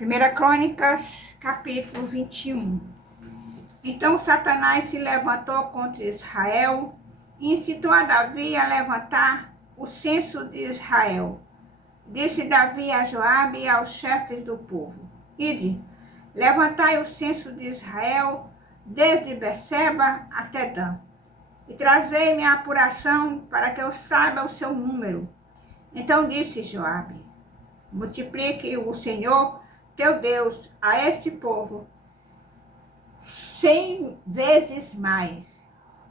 1 Crônicas, capítulo 21. Então Satanás se levantou contra Israel e incitou a Davi a levantar o censo de Israel. Disse Davi a Joabe e aos chefes do povo: Ide, levantai o censo de Israel, desde Berseba até Dan, e trazei-me a apuração para que eu saiba o seu número. Então disse Joabe: Multiplique o Senhor teu Deus a este povo 100 vezes mais.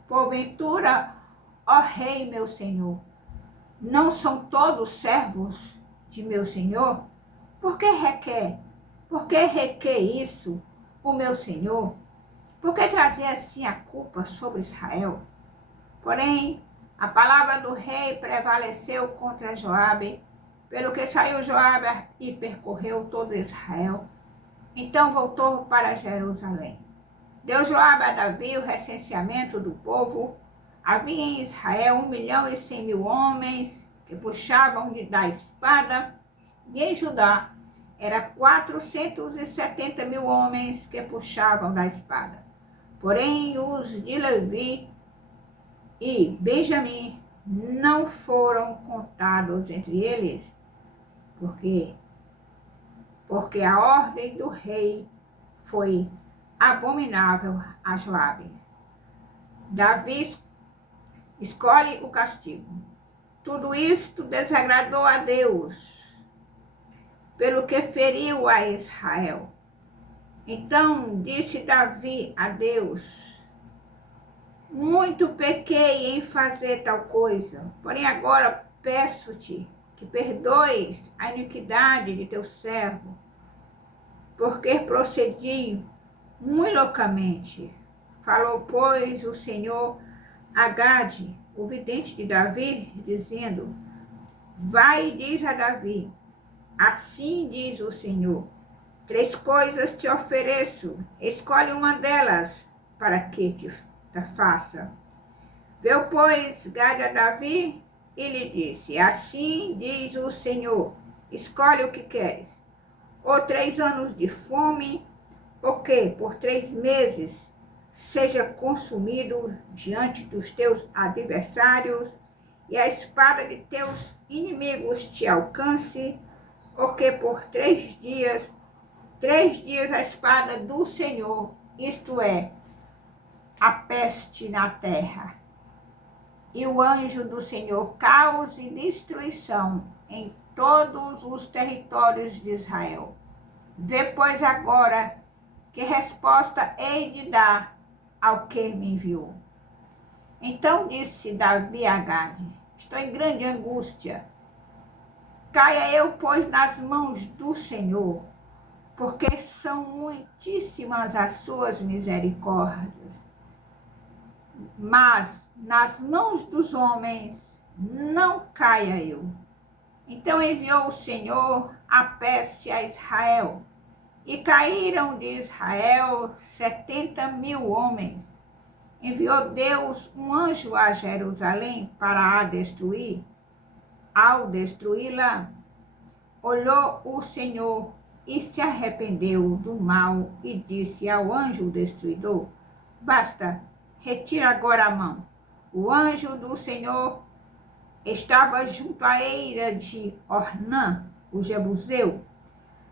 Porventura, ó rei meu senhor, não são todos servos de meu senhor? Por que requer isso o meu senhor? Por que trazer assim a culpa sobre Israel? Porém, a palavra do rei prevaleceu contra Joabe, pelo que saiu Joabe e percorreu todo Israel. Então voltou para Jerusalém. Deu Joabe a Davi o recenseamento do povo. Havia em Israel 1.100.000 homens que puxavam da espada, e em Judá era 470.000 homens que puxavam da espada. Porém, os de Levi e Benjamim não foram contados entre eles, porque a ordem do rei foi abominável a Joabe. Davi escolhe o castigo. Tudo isto desagradou a Deus, pelo que feriu a Israel. Então disse Davi a Deus: Muito pequei em fazer tal coisa, porém agora peço-te que perdoes a iniquidade de teu servo, porque procedi muito loucamente. Falou, pois, o Senhor a Gade, o vidente de Davi, dizendo: Vai e diz a Davi: Assim diz o Senhor: 3 coisas te ofereço, escolhe uma delas para que te faça. Veio, pois, Gade a Davi e lhe disse: Assim diz o Senhor: Escolhe o que queres. Ou 3 anos de fome, ou que por 3 meses seja consumido diante dos teus adversários, e a espada de teus inimigos te alcance, ou que por 3 dias a espada do Senhor, isto é, a peste na terra, e o anjo do Senhor cause destruição em todos os territórios de Israel. Depois agora, que resposta hei de dar ao que me enviou? Então disse Davi a Gade: Estou em grande angústia. Caia eu, pois, nas mãos do Senhor, porque são muitíssimas as suas misericórdias. Mas nas mãos dos homens não caia eu. Então enviou o Senhor a peste a Israel, e caíram de Israel 70.000 homens. Enviou Deus um anjo a Jerusalém para a destruir. Ao destruí-la, olhou o Senhor e se arrependeu do mal e disse ao anjo destruidor: Basta, retira agora a mão. O anjo do Senhor estava junto à eira de Ornã, o Jebuseu.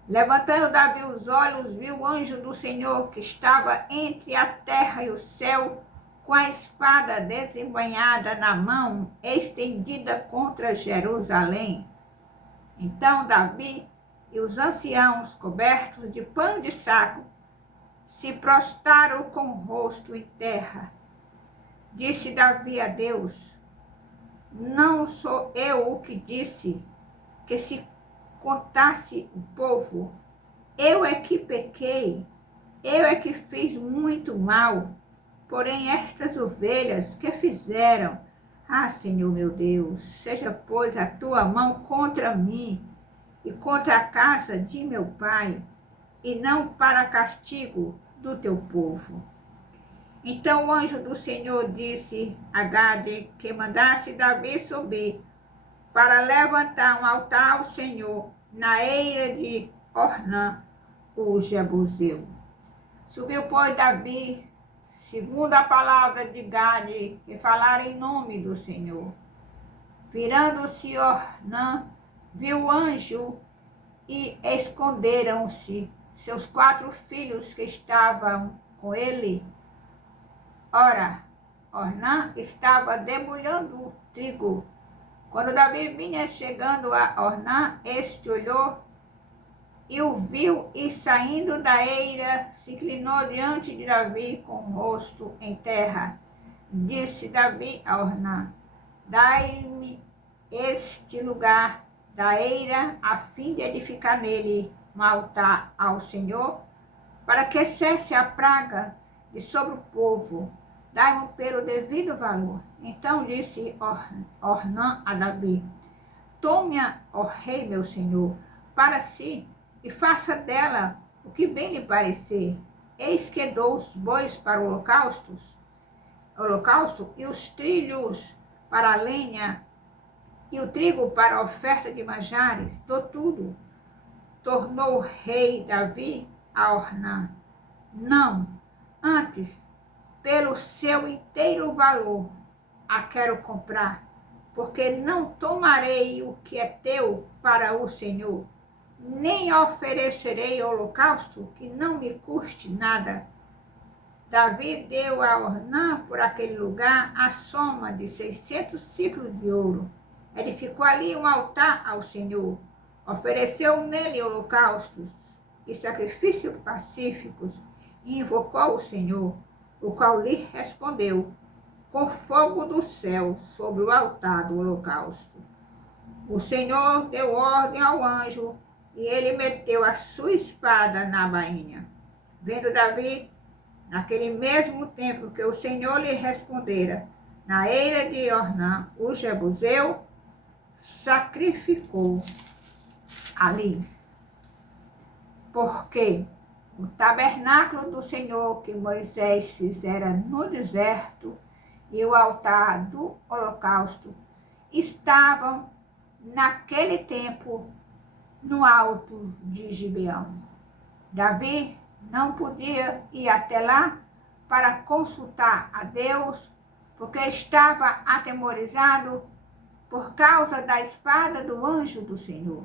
Levantando Davi os olhos, viu o anjo do Senhor que estava entre a terra e o céu, com a espada desembainhada na mão, estendida contra Jerusalém. Então Davi e os anciãos, cobertos de pano de saco, se prostraram com o rosto em terra. Disse Davi a Deus: Não sou eu o que disse que se contasse o povo? Eu é que pequei, eu é que fiz muito mal. Porém estas ovelhas que fizeram? Senhor meu Deus, seja pois a tua mão contra mim e contra a casa de meu pai, e não para castigo do teu povo. Então o anjo do Senhor disse a Gade que mandasse Davi subir para levantar um altar ao Senhor na eira de Ornã, o Jebuseu. Subiu, pois, Davi, segundo a palavra de Gade, que falara em nome do Senhor. Virando-se Ornã, viu o anjo e esconderam-se seus 4 filhos que estavam com ele. Ora, Ornã estava debulhando o trigo. Quando Davi vinha chegando a Ornã, este olhou e o viu, e saindo da eira, se inclinou diante de Davi com o rosto em terra. Disse Davi a Ornã: dai-me este lugar da eira, a fim de edificar nele um altar ao Senhor, para que cesse a praga de sobre o povo. Dai-me pelo devido valor. Então disse Ornã a Davi: tome-a, ó rei meu senhor, para si, e faça dela o que bem lhe parecer. Eis que dou os bois para o holocausto e os trilhos para a lenha, e o trigo para a oferta de manjares, dou tudo. Tornou o rei Davi a Ornã: não, antes, pelo seu inteiro valor, a quero comprar, porque não tomarei o que é teu para o Senhor, nem oferecerei holocausto que não me custe nada. Davi deu a Ornã por aquele lugar a soma de 600 ciclos de ouro. Edificou ali um altar ao Senhor, ofereceu nele holocaustos e sacrifícios pacíficos, e invocou o Senhor, o qual lhe respondeu com fogo do céu sobre o altar do holocausto. O Senhor deu ordem ao anjo, e ele meteu a sua espada na bainha. Vendo Davi, naquele mesmo tempo que o Senhor lhe respondera, na eira de Ornã, o Jebuseu, sacrificou ali. Porque o tabernáculo do Senhor que Moisés fizera no deserto e o altar do holocausto estavam naquele tempo no alto de Gibeão. Davi não podia ir até lá para consultar a Deus, porque estava atemorizado por causa da espada do anjo do Senhor.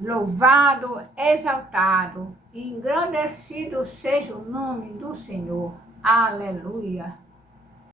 Louvado, exaltado e engrandecido seja o nome do Senhor. Aleluia.